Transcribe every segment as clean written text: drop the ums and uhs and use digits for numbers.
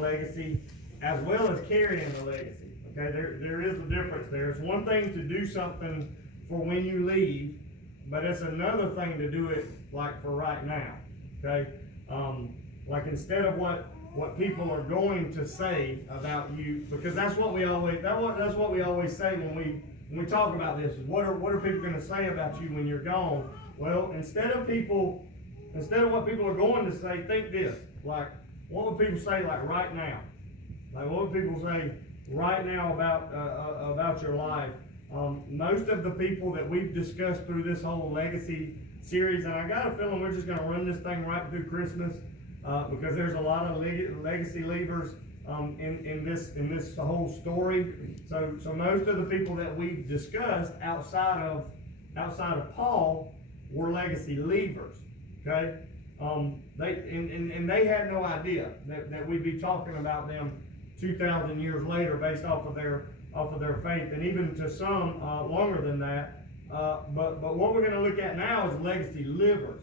legacy as well as carrying the legacy. Okay, there is a difference there. It's one thing to do something for when you leave, but it's another thing to do it like for right now. Okay, like instead of what people are going to say about you, because that's what we always say when we talk about this. Is what are people going to say about you when you're gone? Well, instead of what people are going to say, think this. Like, what would people say like right now? Like, what would people say right now about your life? Most of the people that we've discussed through this whole legacy series, and I got a feeling we're just going to run this thing right through Christmas, because there's a lot of legacy leavers in this whole story. So most of the people that we've discussed outside of Paul were legacy leavers. Okay, they had no idea that we'd be talking about them 2,000 years later based off of their faith, and even to some longer than that. But what we're going to look at now is legacy livers.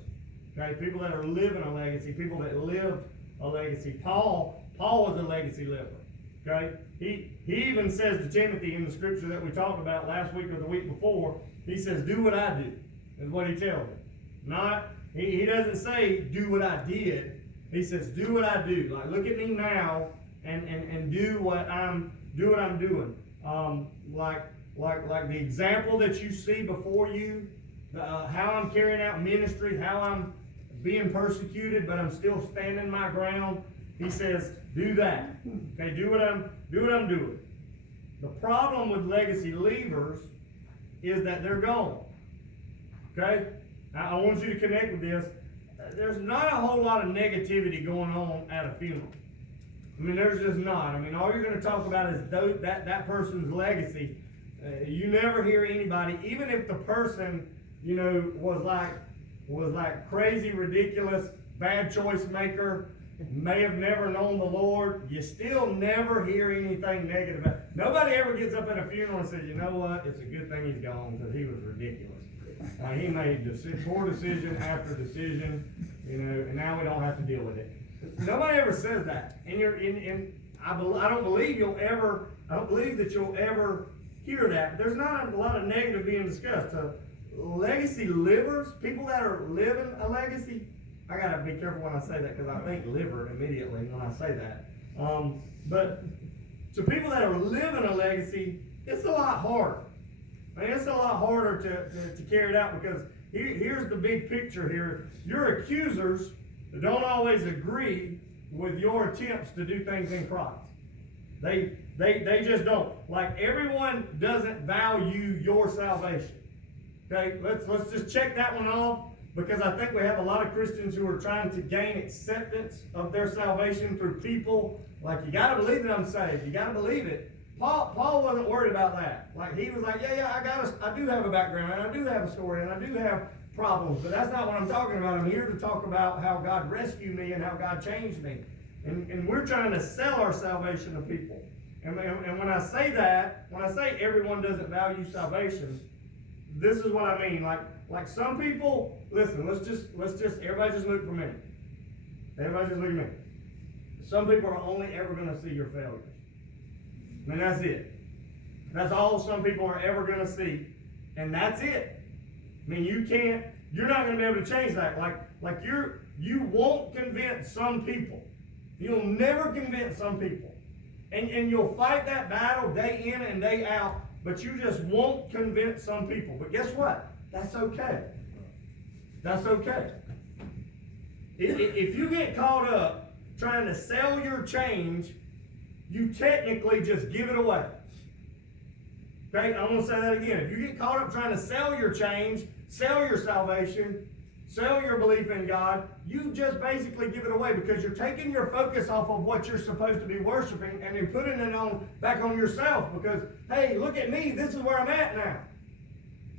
Okay, people that are living a legacy, people that lived a legacy. Paul was a legacy liver. Okay, he even says to Timothy in the scripture that we talked about last week or the week before, he says, "Do what I do," is what he tells him. He doesn't say do what I did. He says do what I do. Like, look at me now and do what I'm doing. Like the example that you see before you, how I'm carrying out ministry, how I'm being persecuted, but I'm still standing my ground. He says, do that. Okay, do what I'm doing. The problem with legacy leavers is that they're gone. Okay? Now, I want you to connect with this. There's not a whole lot of negativity going on at a funeral. I mean, there's just not. I mean, all you're going to talk about is that person's legacy. You never hear anybody, even if the person, was like crazy, ridiculous, bad choice maker, may have never known the Lord, you still never hear anything negative. Nobody ever gets up at a funeral and says, "You know what, it's a good thing he's gone because he was ridiculous. He made poor decision after decision, and now we don't have to deal with it." Nobody ever says that. And I don't believe that you'll ever hear that. There's not a lot of negative being discussed. Legacy livers, people that are living a legacy, I gotta be careful when I say that because I think liver immediately when I say that. But to people that are living a legacy, it's a lot harder. I mean, it's a lot harder to carry it out because here's the big picture here. Your accusers don't always agree with your attempts to do things in Christ. They just don't. Like, everyone doesn't value your salvation. Okay, let's just check that one off, because I think we have a lot of Christians who are trying to gain acceptance of their salvation through people. Like, you got to believe that I'm saved. You got to believe it. Paul wasn't worried about that. Like, he was like, I do have a background, and I do have a story, and I do have problems, but that's not what I'm talking about. I'm here to talk about how God rescued me and how God changed me. And we're trying to sell our salvation to people. And when I say that, when I say everyone doesn't value salvation, this is what I mean. Like some people, listen, let's just everybody just look for me. Everybody just look at me. Some people are only ever going to see your failures. I mean, that's it. That's all some people are ever going to see. And that's it. I mean, you're not going to be able to change that. Like you won't convince some people. You'll never convince some people. And you'll fight that battle day in and day out, but you just won't convince some people. But guess what? That's okay. That's okay. If you get caught up trying to sell your change, you technically just give it away. Okay, I'm going to say that again. If you get caught up trying to sell your change, sell your salvation, sell your belief in God, you just basically give it away, because you're taking your focus off of what you're supposed to be worshiping and you're putting it back on yourself, because, hey, look at me, this is where I'm at now.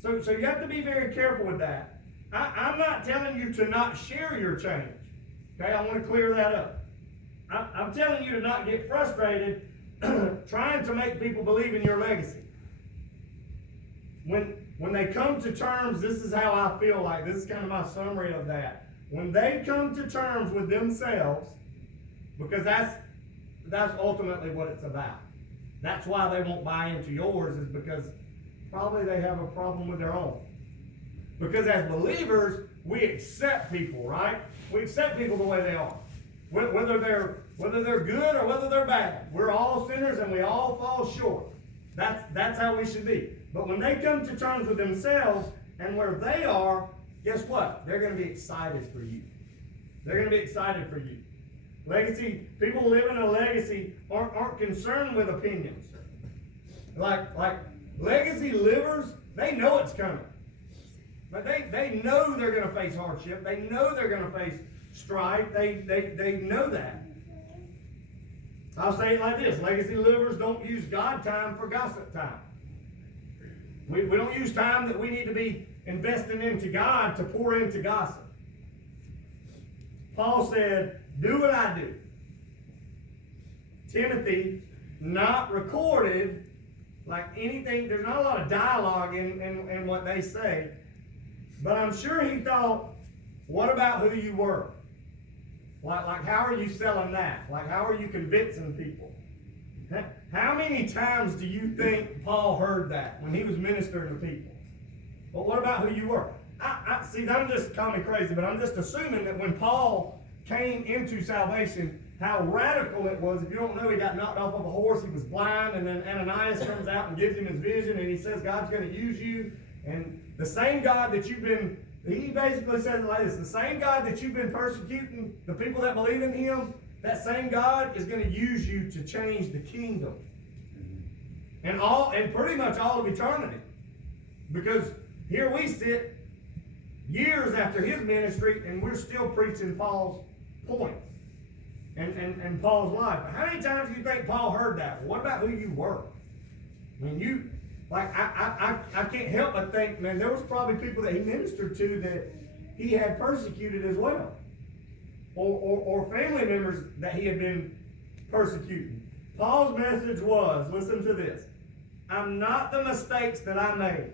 So you have to be very careful with that. I'm not telling you to not share your change. Okay, I want to clear that up. I'm telling you to not get frustrated trying to make people believe in your legacy. When they come to terms, this is how I feel like. This is kind of my summary of that. When they come to terms with themselves, because that's ultimately what it's about. That's why they won't buy into yours, is because probably they have a problem with their own. Because as believers, we accept people, right? We accept people the way they are. Whether they're good or whether they're bad. We're all sinners and we all fall short. That's how we should be. But when they come to terms with themselves and where they are, guess what? They're going to be excited for you. They're going to be excited for you. Legacy, people living a legacy aren't concerned with opinions. Like legacy livers, they know it's coming. But they know they're going to face hardship. They know they're going to face strife. They know that. I'll say it like this. Legacy livers don't use God time for gossip time. We don't use time that we need to be investing into God to pour into gossip. Paul said, do what I do. Timothy, not recorded like anything. There's not a lot of dialogue in what they say. But I'm sure he thought, what about who you were? Like how are you selling that? Like how are you convincing people? How many times do you think Paul heard that when he was ministering to people? Well, what about who you were? See, I'm just calling me crazy, but I'm just assuming that when Paul came into salvation, how radical it was. If you don't know, he got knocked off of a horse, he was blind, and then Ananias comes out and gives him his vision, and he says, God's going to use you. And the same God that you've been, he basically says it like this, the same God that you've been persecuting, the people that believe in him, that same God is going to use you to change the kingdom. And pretty much all of eternity. Because here we sit years after his ministry, and we're still preaching Paul's points and Paul's life. But how many times do you think Paul heard that? Well, what about who you were? I mean, I can't help but think, man, there was probably people that he ministered to that he had persecuted as well. Or family members that he had been persecuting. Paul's message was, listen to this, I'm not the mistakes that I made.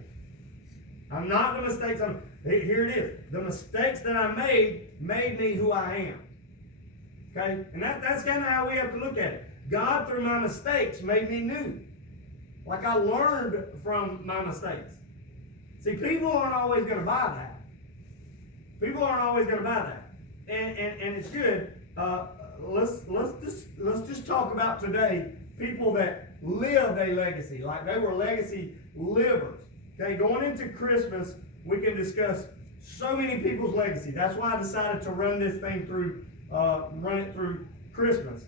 I'm not the mistakes. Here it is. The mistakes that I made me who I am. Okay? And that's kind of how we have to look at it. God, through my mistakes, made me new. Like I learned from my mistakes. See, people aren't always going to buy that. People aren't always going to buy that. And it's good. Let's just talk about today people that lived a legacy, like they were legacy livers. Okay, going into Christmas, we can discuss so many people's legacy. That's why I decided to run this thing through, run it through Christmas.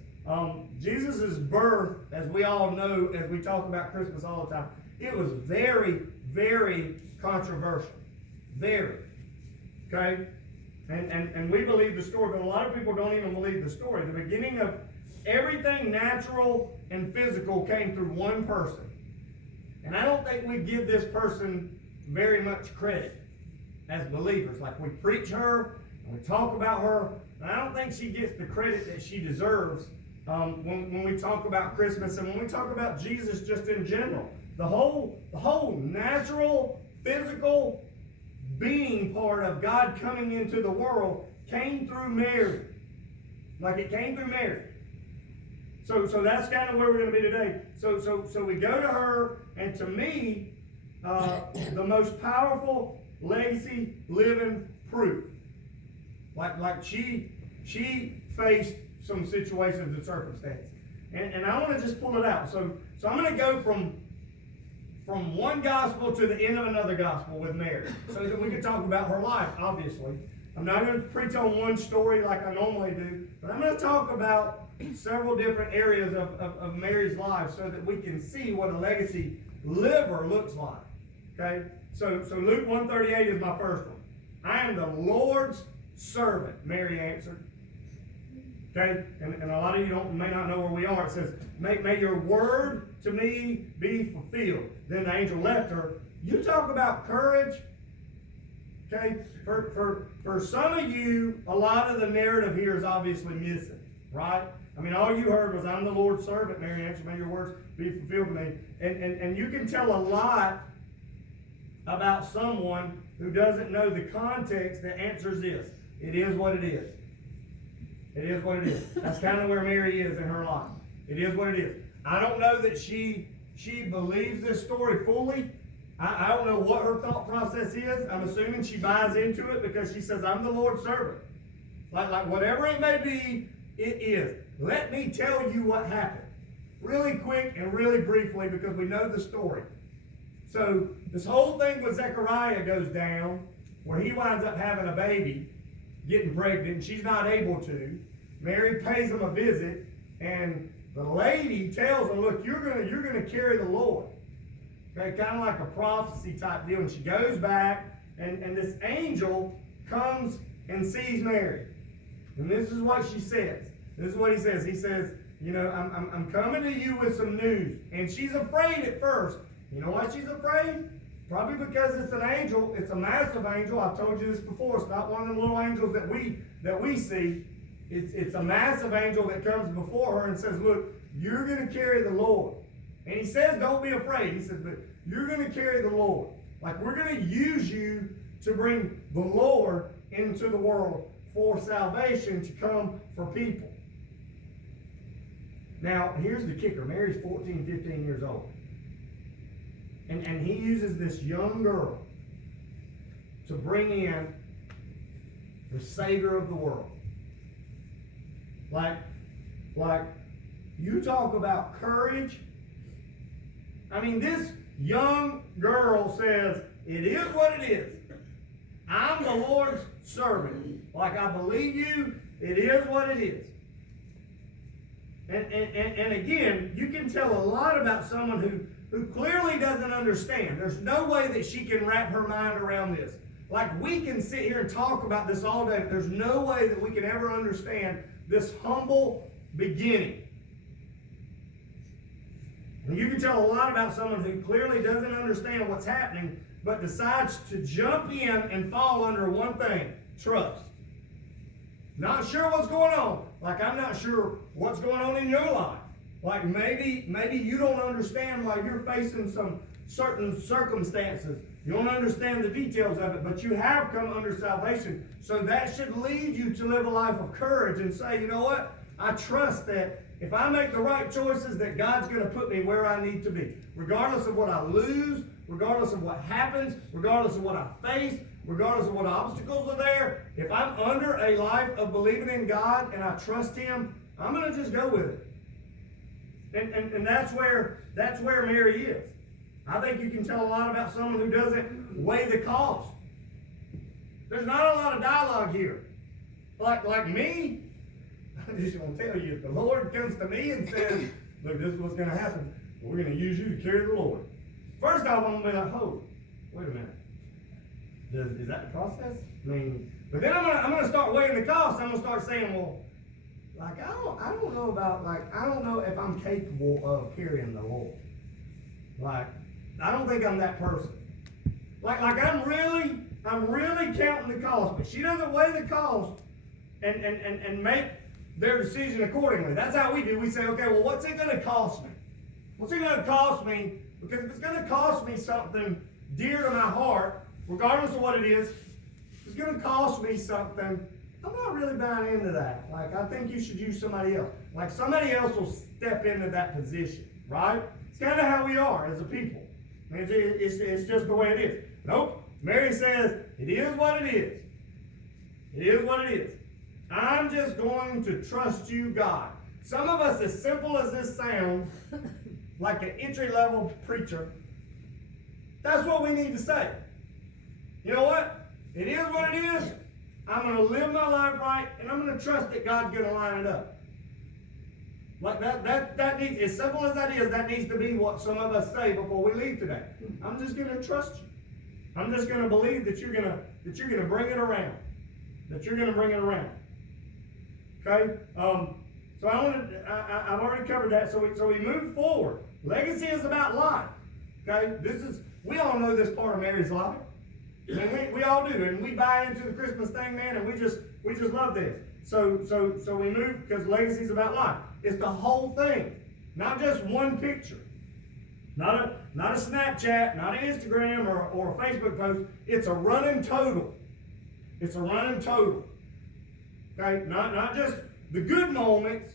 Jesus' birth, as we all know, as we talk about Christmas all the time, it was very, very controversial. Very. Okay? And we believe the story, but a lot of people don't even believe the story. The beginning of everything natural and physical came through one person. And I don't think we give this person very much credit as believers. Like we preach her and we talk about her, and I don't think she gets the credit that she deserves when we talk about Christmas and when we talk about Jesus just in general. The whole natural, physical being part of God coming into the world came through Mary. Like it came through Mary. So that's kind of where we're going to be today. So we go to her, and to me, the most powerful legacy living proof. Like she faced some situations and circumstances. And I want to just pull it out. So I'm going to go from one gospel to the end of another gospel with Mary, so that we can talk about her life, obviously. I'm not going to preach on one story like I normally do, but I'm going to talk about several different areas of Mary's life so that we can see what a legacy liver looks like. Okay? So Luke 1:38 is my first one. I am the Lord's servant, Mary answered. Okay? And a lot of you may not know where we are. It says, may your word to me be fulfilled. Then the angel left her. You talk about courage. Okay? For some of you, a lot of the narrative here is obviously missing. Right? I mean, all you heard was, I'm the Lord's servant, Mary answered, may your words be fulfilled to me. And you can tell a lot about someone who doesn't know the context that answers this. It is what it is. It is what it is. That's kind of where Mary is in her life. It is what it is. I don't know that she believes this story fully. I don't know what her thought process is. I'm assuming she buys into it because she says, I'm the Lord's servant. Like whatever it may be, it is. Let me tell you what happened. Really quick and really briefly because we know the story. So this whole thing with Zechariah goes down where he winds up having a baby, getting pregnant, and she's not able to. Mary pays him a visit, and the lady tells him, look, you're gonna carry the Lord. Okay, kind of like a prophecy type deal. And she goes back, and this angel comes and sees Mary. And this is what she says. This is what he says. He says, you know, I'm coming to you with some news. And she's afraid at first. You know why she's afraid? Probably because it's an angel. It's a massive angel. I've told you this before. It's not one of the little angels that we see. It's a massive angel that comes before her and says, look, you're going to carry the Lord. And he says, don't be afraid. He says, but you're going to carry the Lord. Like, we're going to use you to bring the Lord into the world for salvation to come for people. Now, here's the kicker. Mary's 14, 15 years old. And he uses this young girl to bring in the Savior of the world. Like you talk about courage. I mean, this young girl says, it is what it is. I'm the Lord's servant. Like, I believe you. It is what it is. And again, you can tell a lot about someone who clearly doesn't understand. There's no way that she can wrap her mind around this. Like, we can sit here and talk about this all day, but there's no way that we can ever understand this humble beginning. And you can tell a lot about someone who clearly doesn't understand what's happening, but decides to jump in and fall under one thing: trust. Not sure what's going on. Like, I'm not sure what's going on in your life. Like, maybe you don't understand why you're facing some certain circumstances. You don't understand the details of it, but you have come under salvation. So that should lead you to live a life of courage and say, you know what? I trust that if I make the right choices, that God's going to put me where I need to be. Regardless of what I lose, regardless of what happens, regardless of what I face, regardless of what obstacles are there, if I'm under a life of believing in God and I trust Him, I'm going to just go with it. And that's where Mary is. I think you can tell a lot about someone who doesn't weigh the cost. There's not a lot of dialogue here. Like me, I just want to tell you, if the Lord comes to me and says, look, this is what's going to happen, we're going to use you to carry the Lord. First off, I'm going to be like, oh, wait a minute. Is that the process? I mean, but then I'm going to start weighing the cost. I'm going to start saying, well, like, I don't know about, like, I don't know if I'm capable of carrying the Lord. Like, I don't think I'm that person. Like I'm really counting the cost, but she doesn't weigh the cost and make their decision accordingly. That's how we do. We say, okay, well, what's it going to cost me? What's it going to cost me? Because if it's going to cost me something dear to my heart, regardless of what it is, if it's going to cost me something, I'm not really buying into that. Like, I think you should use somebody else. Like, somebody else will step into that position, right? It's kind of how we are as a people. I mean, it's just the way it is. Nope. Mary says, it is what it is. It is what it is. I'm just going to trust you, God. Some of us, as simple as this sounds, like an entry-level preacher, that's what we need to say. You know what? It is what it is. I'm going to live my life right, and I'm going to trust that God's going to line it up. Like that needs, as simple as that is, that needs to be what some of us say before we leave today. I'm just going to trust you. I'm just going to believe that you're going to bring it around. That you're going to bring it around. Okay? So I've already covered that. So we move forward. Legacy is about life. Okay? We all know this part of Mary's life. I mean, we all do, and we buy into the Christmas thing, man, and we just love this. So we move because legacy is about life. It's the whole thing, not just one picture, not a Snapchat, not an Instagram or a Facebook post. It's a running total. It's a running total. Okay, not just the good moments,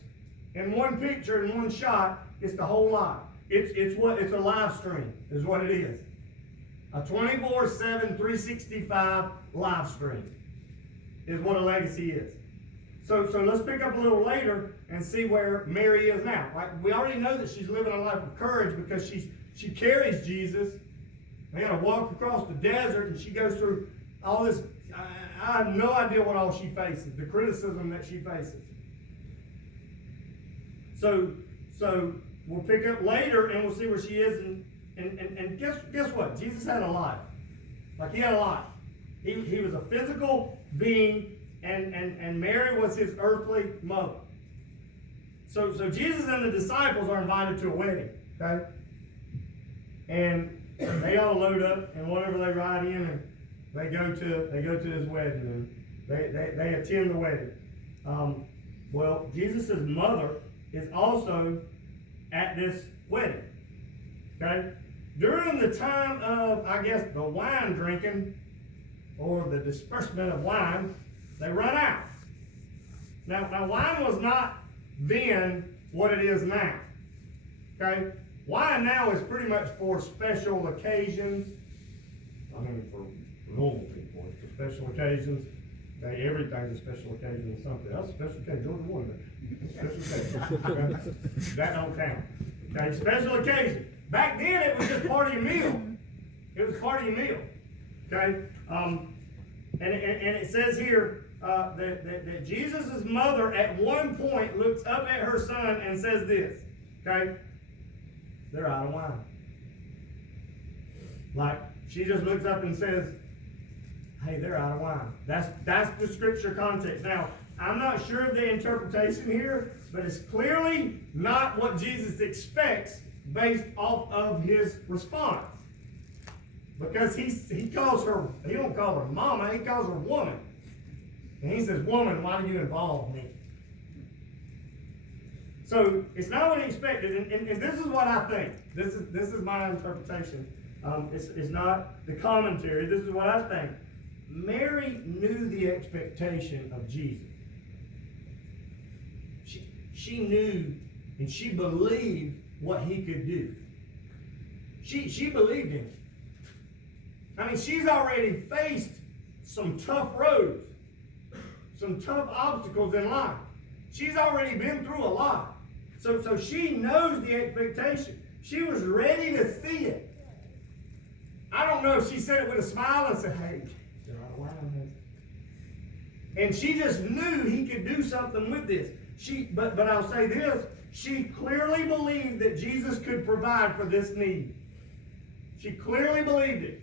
in one picture, in one shot. It's the whole lot. It's a live stream, is what it is. A 24/7, 365 live stream is what a legacy is. So let's pick up a little later and see where Mary is now. Like, we already know that she's living a life of courage because she carries Jesus. They got to walk across the desert, and she goes through all this. I have no idea what all she faces, the criticism that she faces. So we'll pick up later, and we'll see where she is. And guess what? Jesus had a life. Like, he had a life. He was a physical being, and Mary was his earthly mother. So Jesus and the disciples are invited to a wedding, okay? And they all load up, and whatever they ride in, and they go to his wedding, and they attend the wedding. Well, Jesus' mother is also at this wedding, okay? During the time of, I guess, the wine drinking, or the disbursement of wine, they run out. Now wine was not then what it is now, okay? Wine now is pretty much for special occasions. I mean, for normal people, it's for special occasions. Okay, everything's a special occasion or something else. Special occasion, Georgia won that. Special occasion. Okay? That don't count. Okay, special occasion. Back then, it was just part of your meal. It was part of your meal. Okay, and it says here that Jesus' mother at one point looks up at her son and says this. Okay, they're out of wine. Like, she just looks up and says, hey, they're out of wine. That's the scripture context. Now, I'm not sure of the interpretation here, but it's clearly not what Jesus expects based off of his response. Because he calls her, he don't call her mama, he calls her woman. And he says, woman, why do you involve me? So it's not what he expected, and this is what I think. This is my interpretation. It's not the commentary. This is what I think. Mary knew the expectation of Jesus. She knew and she believed what he could do. She believed him. I mean, she's already faced some tough roads, some tough obstacles in life. She's already been through a lot. So she knows the expectation. She was ready to see it. I don't know if she said it with a smile and said, hey, they're out of wine. And she just knew he could do something with this. But I'll say this, she clearly believed that Jesus could provide for this need. She clearly believed it,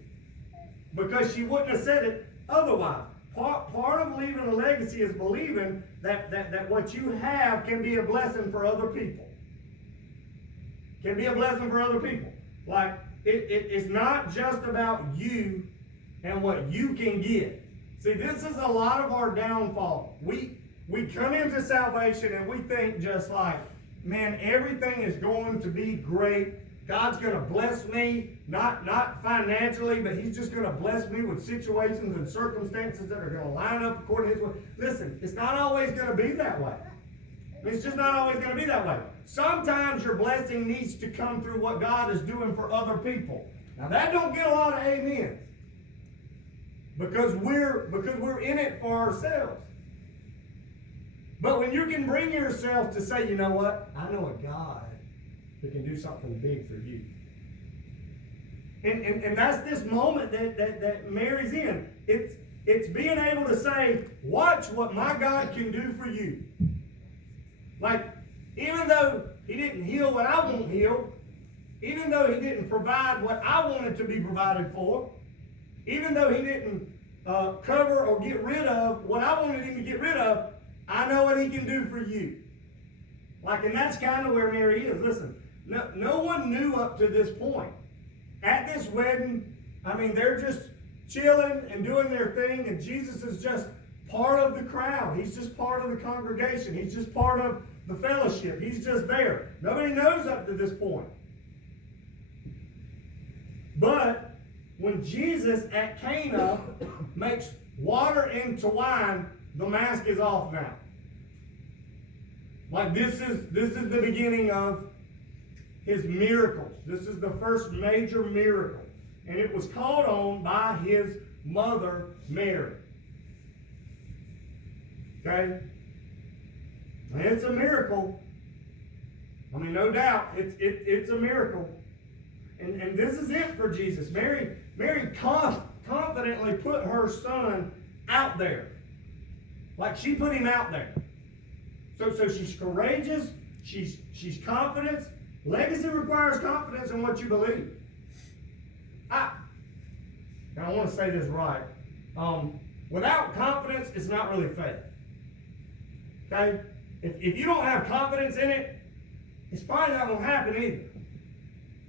because she wouldn't have said it otherwise. Part of leaving a legacy is believing that what you have can be a blessing for other people. Can be a blessing for other people. Like, it's not just about you and what you can get. See, this is a lot of our downfall. We come into salvation and we think just like, man, everything is going to be great. God's going to bless me, not financially, but he's just going to bless me with situations and circumstances that are going to line up according to his will. Listen, it's not always going to be that way. It's just not always going to be that way. Sometimes your blessing needs to come through what God is doing for other people. Now that don't get a lot of amens, because we're in it for ourselves. But when you can bring yourself to say, you know what, I know a God that can do something big for you. And that's this moment that Mary's in. It's being able to say, watch what my God can do for you. Like, even though he didn't heal what I won't heal, even though he didn't provide what I wanted to be provided for, even though he didn't cover or get rid of what I wanted him to get rid of, I know what he can do for you. Like, and that's kind of where Mary is. Listen, no one knew up to this point. At this wedding, I mean, they're just chilling and doing their thing, and Jesus is just part of the crowd. He's just part of the congregation. He's just part of the fellowship. He's just there. Nobody knows up to this point. But when Jesus at Cana makes water into wine, the mask is off now. Like this is the beginning of his miracles. This is the first major miracle. And it was called on by his mother, Mary. Okay? And it's a miracle. I mean, no doubt, it's a miracle. And this is it for Jesus. Mary confidently put her son out there. Like she put him out there. So she's courageous. She's confident. Legacy requires confidence in what you believe. I want to say this right. Without confidence, it's not really faith. Okay? If you don't have confidence in it, it's probably not going to happen either.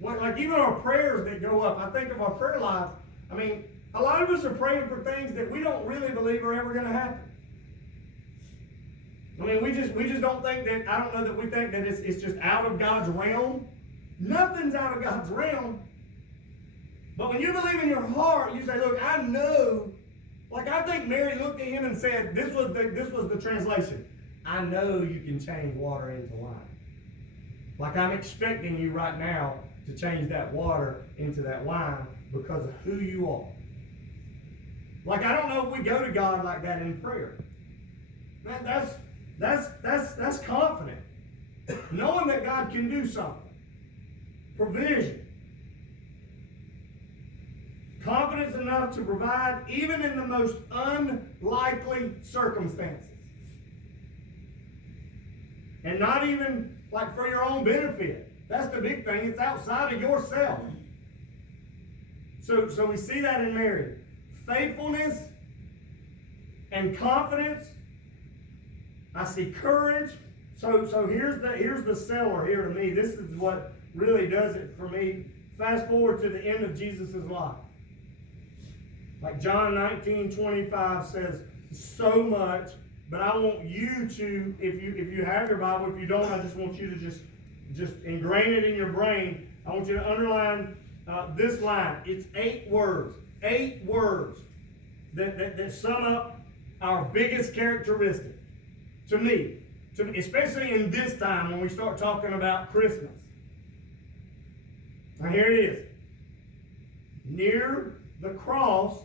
Like even our prayers that go up, I think of our prayer life. I mean, a lot of us are praying for things that we don't really believe are ever going to happen. I mean, we just don't think that, I don't know that we think that it's just out of God's realm. Nothing's out of God's realm. But when you believe in your heart, you say, look, I know. Like I think Mary looked at him and said, this was the translation. I know you can change water into wine. Like I'm expecting you right now to change that water into that wine because of who you are. Like I don't know if we go to God like that in prayer. That's confident. Knowing that God can do something. Provision. Confidence enough to provide even in the most unlikely circumstances. And not even like for your own benefit. That's the big thing. It's outside of yourself. So we see that in Mary. Faithfulness and confidence. I see courage. So here's the seller here to me. This is what really does it for me. Fast forward to the end of Jesus' life. Like John 19:25 says so much, but I want you to, if you have your Bible, if you don't, I just want you to just ingrain it in your brain. I want you to underline this line. It's 8 words. 8 words that sum up our biggest characteristic. To me, especially in this time when we start talking about Christmas. Now here it is. Near the cross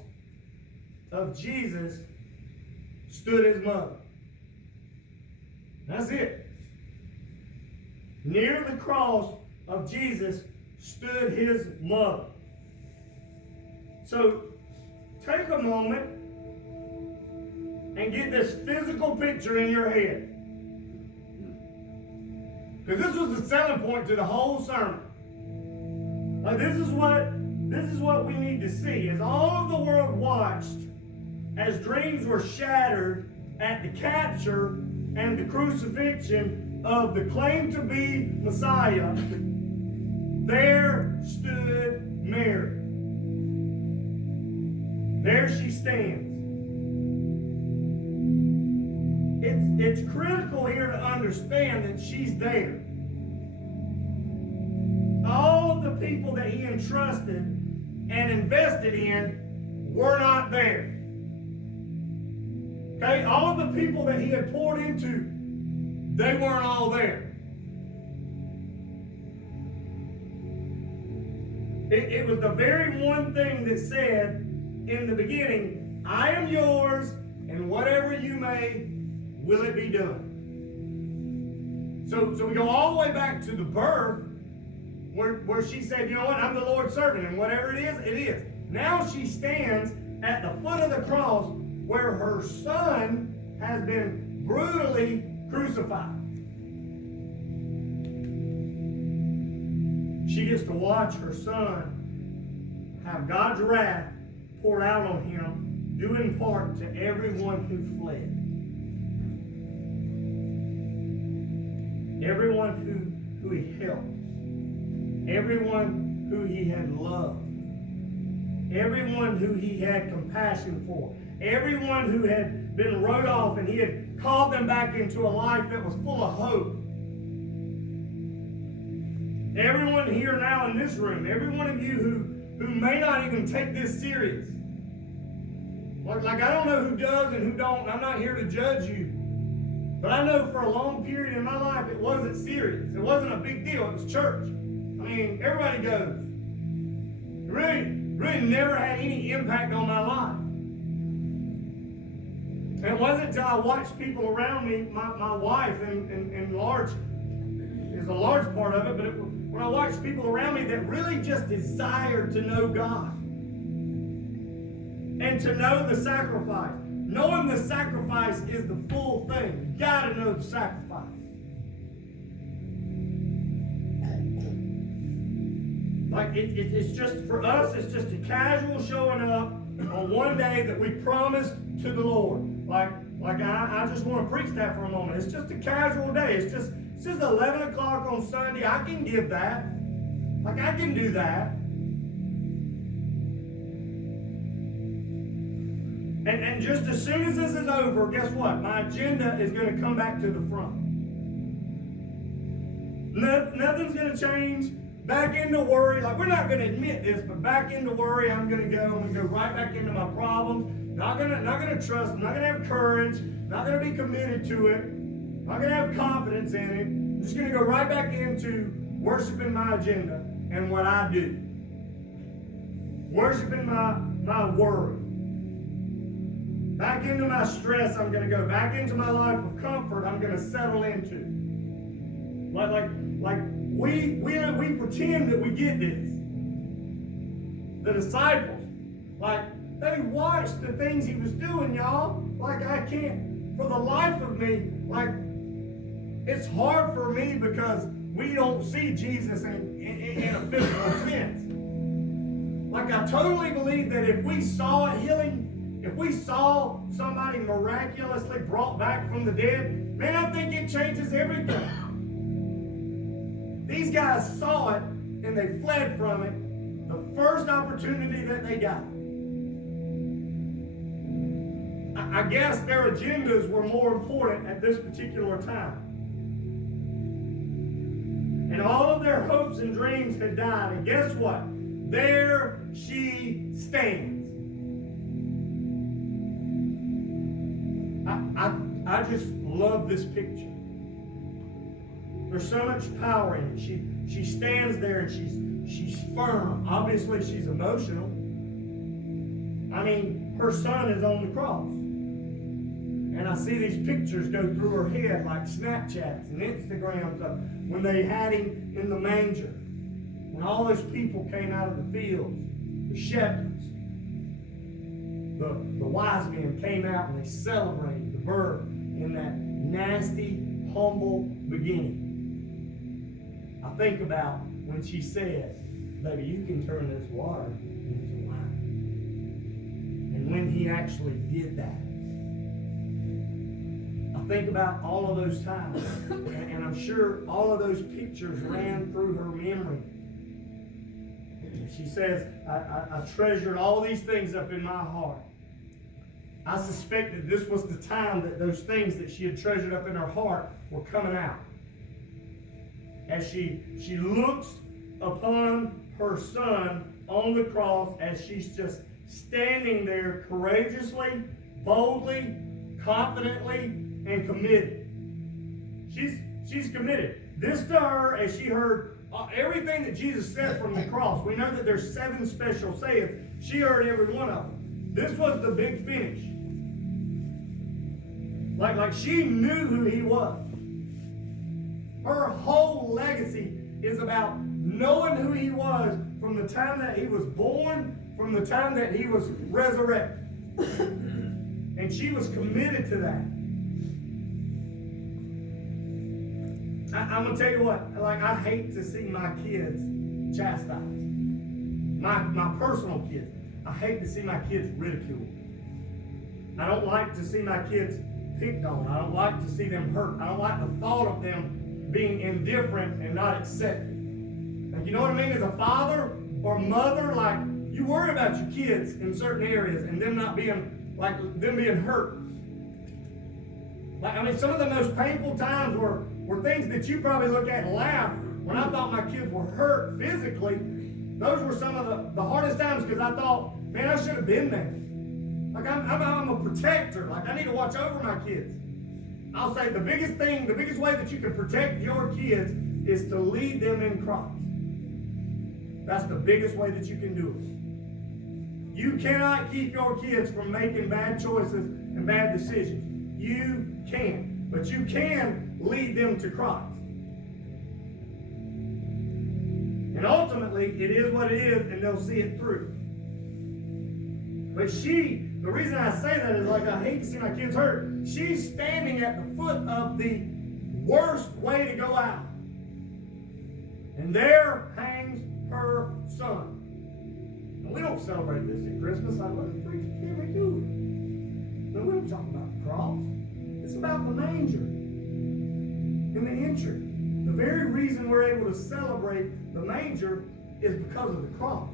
of Jesus stood his mother. That's it. Near the cross of Jesus stood his mother. So take a moment and get this physical picture in your head. Because this was the selling point to the whole sermon. Like this is what we need to see. As all of the world watched, as dreams were shattered at the capture and the crucifixion of the claim to be Messiah, there stood Mary. There she stands. It's critical here to understand that she's there. All of the people that he entrusted and invested in were not there. Okay, all of the people that he had poured into, they weren't all there. It was the very one thing that said in the beginning, I am yours, and whatever you may, will it be done? So we go all the way back to the birth, where she said, you know what, I'm the Lord's servant, and whatever it is, it is. Now she stands at the foot of the cross where her son has been brutally crucified. She gets to watch her son have God's wrath poured out on him, due in part to everyone who fled. Everyone who he helped. Everyone who he had loved. Everyone who he had compassion for. Everyone who had been wrote off and he had called them back into a life that was full of hope. Everyone here now in this room, every one of you who may not even take this serious. Like I don't know who does and who don't. I'm not here to judge you. But I know for a long period in my life, it wasn't serious. It wasn't a big deal. It was church. I mean, everybody goes. It really never had any impact on my life. And it wasn't until I watched people around me, my wife and large is a large part of it, but when I watched people around me that really just desired to know God and to know the sacrifice. Knowing the sacrifice is the full thing. You got to know the sacrifice. Like it's just, for us, it's just a casual showing up on one day that we promised to the Lord. Like I just want to preach that for a moment. It's just a casual day. It's just 11 o'clock on Sunday. I can give that. Like I can do that. And just as soon as this is over, guess what? My agenda is going to come back to the front. Nothing's going to change. Back into worry. Like, we're not going to admit this, but back into worry, I'm going to go right back into my problems. Not going to trust. I'm not going to have courage. Not going to be committed to it. Not going to have confidence in it. I'm just going to go right back into worshiping my agenda and what I do. Worshiping my worry. Back into my stress, I'm going to go. Back into my life of comfort, I'm going to settle into. Like we pretend that we get this. The disciples, like, they watched the things he was doing, y'all. Like, I can't, for the life of me, like, it's hard for me because we don't see Jesus in a physical sense. Like, I totally believe that if we saw a healing, if we saw somebody miraculously brought back from the dead, man, I think it changes everything. These guys saw it and they fled from it the first opportunity that they got. I guess their agendas were more important at this particular time. And all of their hopes and dreams had died. And guess what? There she stands. I just love this picture. There's so much power in it. She stands there and she's firm. Obviously, she's emotional. I mean, her son is on the cross. And I see these pictures go through her head like Snapchats and Instagrams of when they had him in the manger. When all those people came out of the fields, the shepherds, the wise men came out and they celebrated the birth in that nasty, humble beginning. I think about when she says, baby, you can turn this water into wine. And when he actually did that. I think about all of those times. And I'm sure all of those pictures ran through her memory. She says, I treasured all these things up in my heart. I suspected this was the time that those things that she had treasured up in her heart were coming out. As she looks upon her son on the cross, as she's just standing there courageously, boldly, confidently, and committed. She's committed. This to her, as she heard everything that Jesus said from the cross. We know that there's 7 special sayings. She heard every one of them. This was the big finish. Like she knew who he was. Her whole legacy is about knowing who he was from the time that he was born, from the time that he was resurrected. And she was committed to that. I'm going to tell you what, like, I hate to see my kids chastised. My personal kids. I hate to see my kids ridiculed. I don't like to see my kids picked on. I don't like to see them hurt. I don't like the thought of them being indifferent and not accepted. Like, you know what I mean? As a father or mother, like, you worry about your kids in certain areas and them not being, like, them being hurt. Like, I mean, some of the most painful times were things that you probably look at and laugh. When I thought my kids were hurt physically, those were some of the hardest times because I thought, man, I should have been there. Like, I'm a protector. Like, I need to watch over my kids. I'll say the biggest thing, the biggest way that you can protect your kids is to lead them in Christ. That's the biggest way that you can do it. You cannot keep your kids from making bad choices and bad decisions. You can. But you can lead them to Christ. And ultimately, it is what it is, and they'll see it through. But the reason I say that is like I hate to see my kids hurt. She's standing at the foot of the worst way to go out. And there hangs her son. And we don't celebrate this at Christmas. Like, what the freak can we do? No, we don't talk about the cross. It's about the manger and the entry. The very reason we're able to celebrate the manger is because of the cross.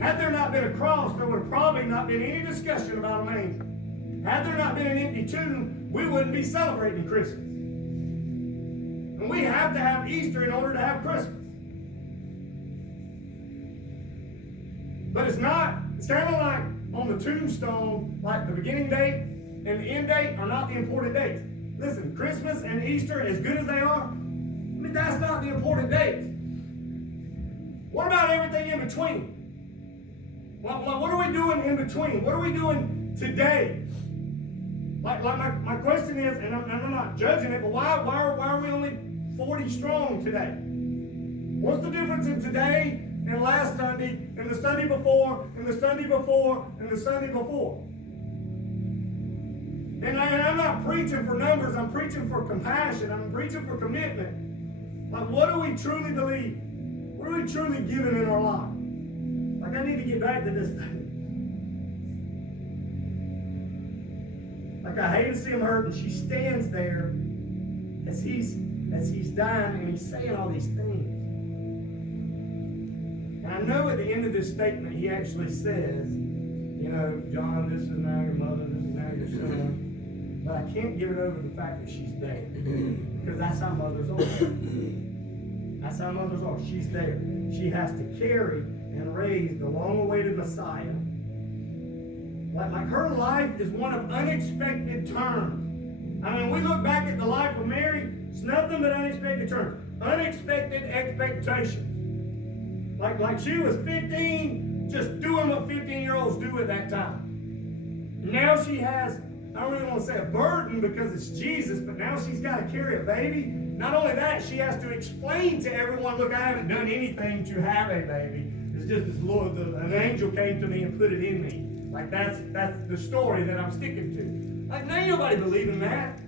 Had there not been a cross, there would have probably not been any discussion about a manger. Had there not been an empty tomb, we wouldn't be celebrating Christmas. And we have to have Easter in order to have Christmas. But it's kind of like on the tombstone, like the beginning date and the end date are not the important dates. Listen, Christmas and Easter, as good as they are, that's not the important dates. What about everything in between? What are we doing in between? What are we doing today? Like my question is, and I'm not judging it, but why are we only 40 strong today? What's the difference in today and last Sunday and the Sunday before and the Sunday before and the Sunday before? And I'm not preaching for numbers. I'm preaching for compassion. I'm preaching for commitment. Like, what do we truly believe? What are we truly giving in our life? Like, I need to get back to this thing. Like, I hate to see him hurt, and she stands there as he's dying, and he's saying all these things. And I know at the end of this statement, he actually says, you know, John, this is now your mother, this is now your son. But I can't give it over the fact that she's there. Because that's how mothers are. That's how mothers are. She's there. She has to carry and raise the long-awaited Messiah. Like her life is one of unexpected turns. I mean, we look back at the life of Mary, it's nothing but unexpected turns. Unexpected expectations. Like she was 15, just doing what 15-year-olds do at that time. Now she has, I don't really want to say a burden because it's Jesus, but now she's got to carry a baby. Not only that, she has to explain to everyone, look, I haven't done anything to have a baby. It's just this Lord, an angel came to me and put it in me. Like that's the story that I'm sticking to. Like, now ain't nobody believing that.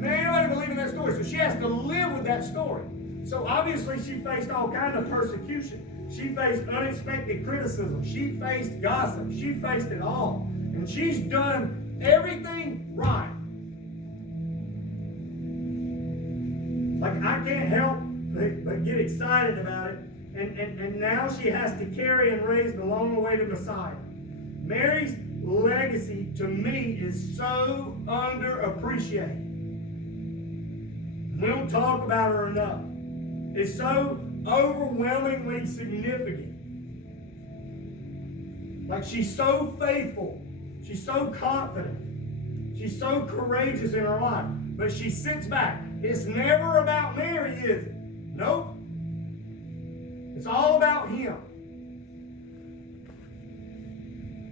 Now ain't nobody believing that story. So she has to live with that story. So obviously she faced all kinds of persecution. She faced unexpected criticism. She faced gossip. She faced it all. And she's done everything right. Like, I can't help but get excited about it. And now she has to carry and raise the long-awaited Messiah. Mary's legacy, to me, is so underappreciated. We don't talk about her enough. It's so overwhelmingly significant. Like, she's so faithful. She's so confident. She's so courageous in her life. But she sits back. It's never about Mary, is it? Nope. It's all about him.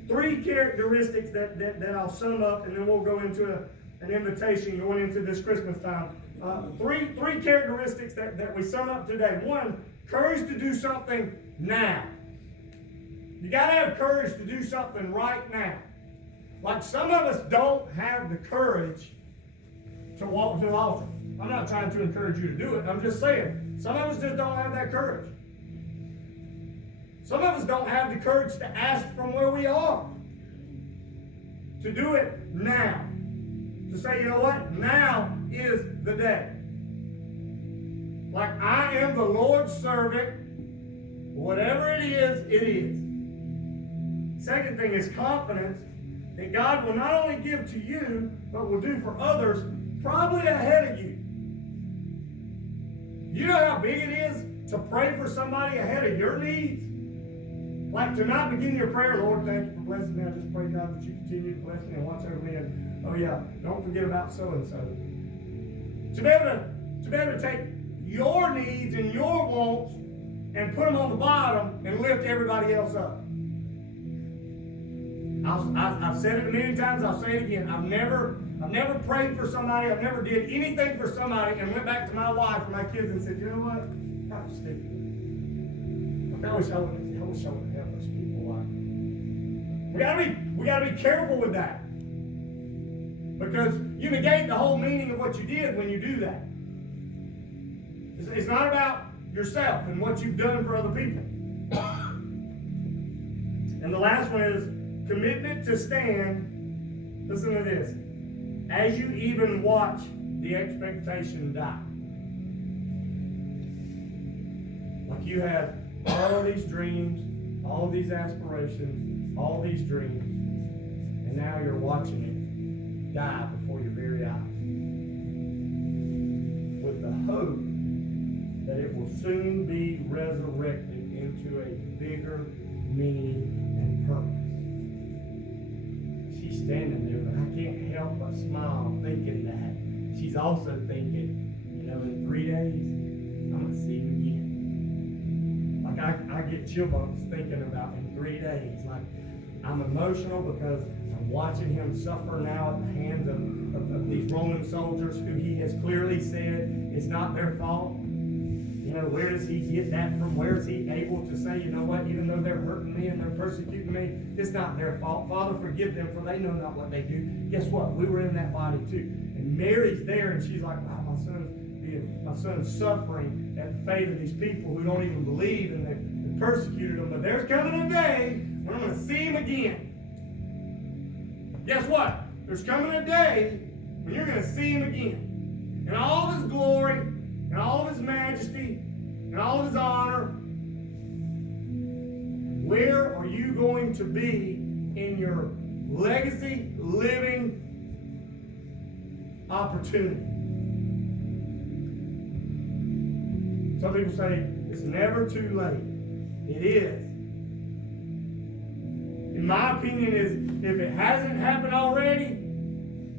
3 characteristics that I'll sum up, and then we'll go into an invitation going into this Christmas time. Three characteristics that we sum up today. 1, courage to do something now. You got to have courage to do something right now. Like, some of us don't have the courage to walk to the altar. I'm not trying to encourage you to do it. I'm just saying, some of us just don't have that courage. Some of us don't have the courage to ask from where we are. To do it now. To say, you know what? Now is the day. Like, I am the Lord's servant. Whatever it is, it is. Second thing is confidence that God will not only give to you, but will do for others, probably ahead of you. You know how big it is to pray for somebody ahead of your needs? Like to not begin your prayer, Lord, thank you for blessing me. I just pray, God, that you continue to bless me and watch over me. And, oh yeah, don't forget about so-and-so. To be able to take your needs and your wants and put them on the bottom and lift everybody else up. I've said it many times, I'll say it again. I've never prayed for somebody, I've never did anything for somebody and went back to my wife and my kids and said, you know what? That was stupid. I wish I would help those people. We gotta be careful with that. Because you negate the whole meaning of what you did when you do that. It's not about yourself and what you've done for other people. And the last one is commitment to stand, listen to this, as you even watch the expectation die. Like you had all these dreams, all these aspirations, all these dreams, and now you're watching it die before your very eyes. With the hope that it will soon be resurrected into a bigger meaning and purpose. She's standing there, but I can't help but smile thinking that she's also thinking, you know, in 3 days, I'm going to see him again. Like I get chill bumps thinking about in 3 days. Like I'm emotional because I'm watching him suffer now at the hands of these Roman soldiers who he has clearly said it's not their fault. You know, where does he get that from? Where is he able to say, you know what, even though they're hurting me and they're persecuting me, it's not their fault. Father, forgive them, for they know not what they do. Guess what? We were in that body too. And Mary's there, and she's like, wow, my son's suffering at the faith of these people who don't even believe, and they've persecuted him. But there's coming a day when I'm going to see him again. Guess what? There's coming a day when you're going to see him again. In all of his glory, in all of his majesty, in all of his honor. Where are you going to be in your legacy living opportunity? Some people say it's never too late. It is. In my opinion, is if it hasn't happened already,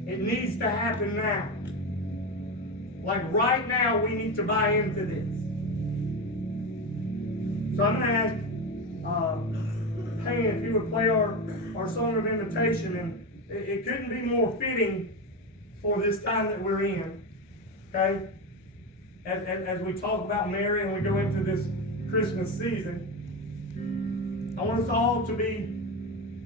it needs to happen now. Like right now, we need to buy into this. So I'm going to ask Payne if he would play our song of invitation, and it couldn't be more fitting for this time that we're in. Okay? As we talk about Mary and we go into this Christmas season, I want us all to be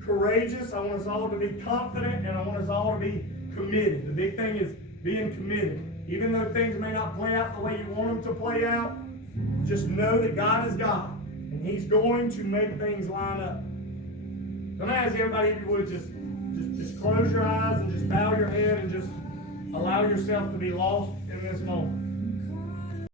courageous. I want us all to be confident, and I want us all to be committed. The big thing is being committed. Even though things may not play out the way you want them to play out, just know that God is God, and He's going to make things line up. So I'm going to ask everybody, if you would, just close your eyes and just bow your head and just allow yourself to be lost in this moment.